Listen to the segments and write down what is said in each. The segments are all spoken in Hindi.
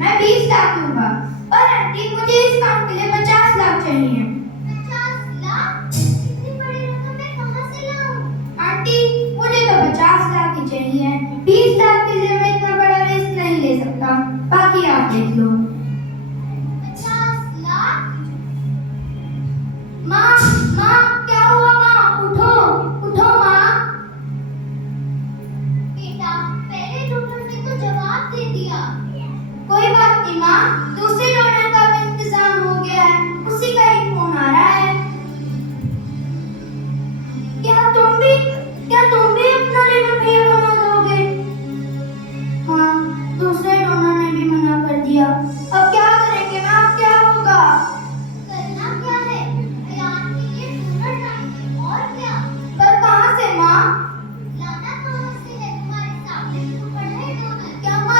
मैं 20 लाख दूंगा। और आंटी मुझे इस काम के लिए 50 लाख चाहिए। 50 लाख? इतनी बड़ी रकम मैं कहाँ से लाऊं? आंटी मुझे तो 50 लाख ही चाहिए। 20 लाख के लिए मैं इतना बड़ा रिस्क नहीं ले सकता। बाकी आप देख लो। 50 लाख? माँ माँ क्या हुआ? माँ उठो उठो माँ। बेटा, पहले डॉक्टर ने तो जवाब दे दिया। कोई बात नहीं माँ, दूसरे डोनर का भी इंतजाम हो गया है, उसी का ही फोन आ रहा है। क्या तुम भी अपना लिवर भैया बना दोगे? हाँ, दूसरे डोनर ने भी मना कर दिया। अब क्या करेंगे माँ? अब क्या होगा? करना क्या है? अयान के लिए डोनर चाहिए और क्या? पर कहाँ से माँ? लाना कहाँ से है? तुम्हारे सामने ही तो पड़ा है डोनर। क्या माँ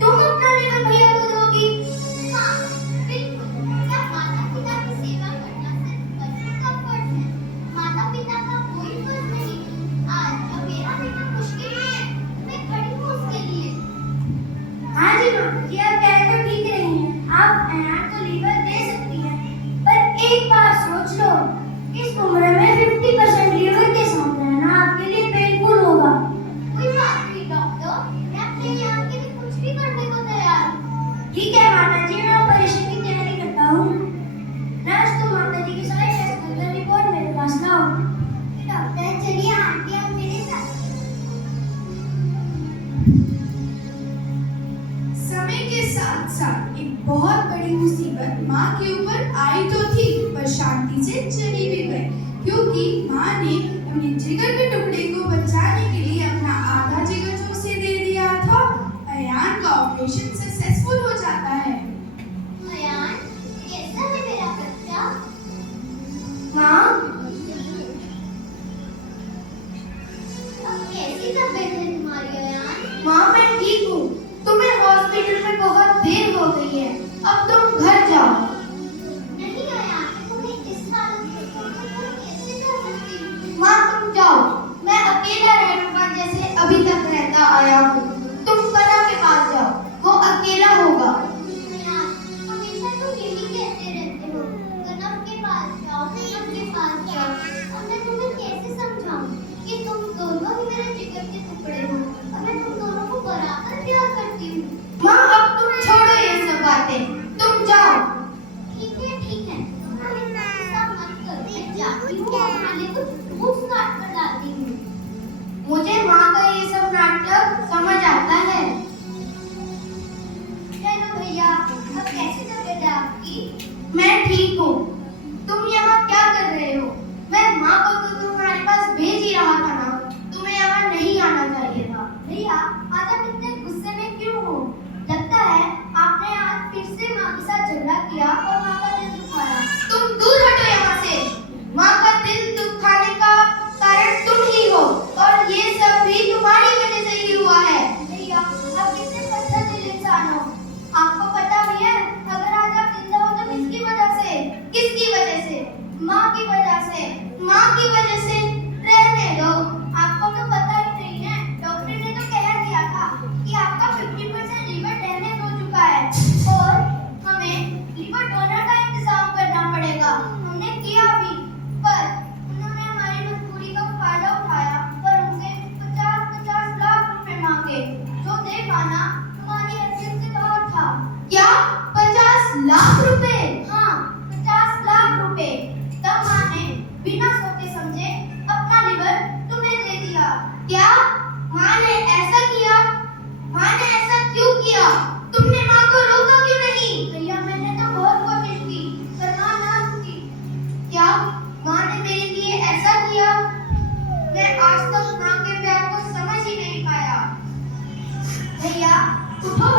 तुम अपना लिवर भैया को दोगी? हाँ, बिल्कुल। क्या माता-पिता की सेवा करना सिर्फ बच्चों का फर्ज है? माता-पिता का कोई फर्ज नहीं। आज अब मेरा बेटा मुश्किल में है, मैं खड़ी हूँ उसके लिए। हाँ जी माँ, ये आप कह तो ठीक रही हैं। आप अयान को लीवर दे सकती हैं, पर एक बात सोच लो, इस उम्र में 50% लीवर के साथ रहना आपके लिए पेनफुल होगा। कोई बात नहीं डॉक्टर, मैं अपने अयान के लिए कुछ भी करने को तैयार हूँ। ठीक है माता जी, मैं ऑपरेशन की तैयारी करता हूँ। नर्स तुम माता जी की सारी टेस्ट करके रिपोर्ट मेरे पास लाओ। डॉक्टर चलिए आंटी आप मेरे साथ। समय के साथ साथ एक बहुत बड़ी मुसीबत माँ के ऊपर आई तो थी, पर शांति से चली भी गई, क्योंकि माँ ने अपने जिगर के टुकड़े को बचाने के लिए अपना आधा जिगर जो उसे दे दिया था। अयान का ऑपरेशन सक्सेसफुल हो जाता है। अयान, कैसा है मेरा बच्चा? माँ अब कैसी तबीयत है तुम्हारी अयान? माँ मैं ठीक हूँ। तुम्हें हॉस्पिटल में बहुत देर हो गई है, अब तुम घर जाओ। नहीं अयान, तुम्हें इस हालत में छोड़कर कैसे जा सकती हूँ? माँ तुम जाओ, मैं अकेला रहूंगा जैसे अभी तक रहता आया हूँ। तुम कनम के पास जाओ, वो अकेला होगा। अयान, हमेशा तुम यही कहते रहते हो, कनम के पास जाओ, कनम के पास जाओ। अब मैं तुम्हें कैसे समझाऊं कि तुम दोनों ही मेरे जिगर के टुकड़े हो और मैं तुम दोनों को बराबर प्यार करती हूँ। माँ अब तुम छोड़ो ये सब बातें, तुम जाओ। ठीक है, तुम इतना गुस्सा मत करो। मैं जाती हूँ और नाले को भूख काट कर लाती हूँ। मुझे माँ का ये सब नाटक समझ आता है। चलो भैया, अब कैसी तबीयत है आपकी? मैं ठीक हूँ। तुम यहाँ क्या कर रहे हो? मैं माँ को तो तुम्हारे पास भेज ही रहा था ना, तुम्हें यहाँ नहीं आना चाहिए था। भैया, आज आप इतने गुस्से में क्यों हो? लगता है आपने आज फिर से माँ के साथ झगड़ा किया और माँ का दिल दुखाया। तुम दूर हटो यहाँ से। माँ का दिल दुखाने का कारण तुम ही हो, और ये सब भी तुम्हारी वजह से ही हुआ है। भैया, आप कितने पत्थर दिल इंसान हो। आपको पता भी है, अगर आज आप जिंदा हो तो किसकी वजह से? किसकी वजह से? माँ की वजह से। माँ की वजह से? रहने दो। आपको तो पता ही नहीं है, डॉक्टर ने तो कह दिया था कि आपका 50% लीवर डैमेज हो चुका है और हमें लीवर डोनर का इंतजाम करना पड़ेगा। हमने किया भी, पर उन्होंने हमारी मजबूरी का फायदा उठाया और हमसे 50-50 लाख रुपए मांगे, जो दे पाना हमारी हैसियत से बाहर था। क्या 50 लाख रुपए? हाँ, 50 लाख रुपए। तब माँ ने बिना सोचे समझे अपना लिवर तुम्हें दे दिया। क्या माँ ने ऐसा किया? माँ ने ऐसा क्यों किया? तुमने माँ को रोका क्यों नहीं? भैया, मैंने तो बहुत कोशिश की, पर माँ ना रुकी। क्या माँ ने मेरे लिए ऐसा किया? मैं आज तक माँ के प्यार को समझ ही नहीं पाया। भैया, उठो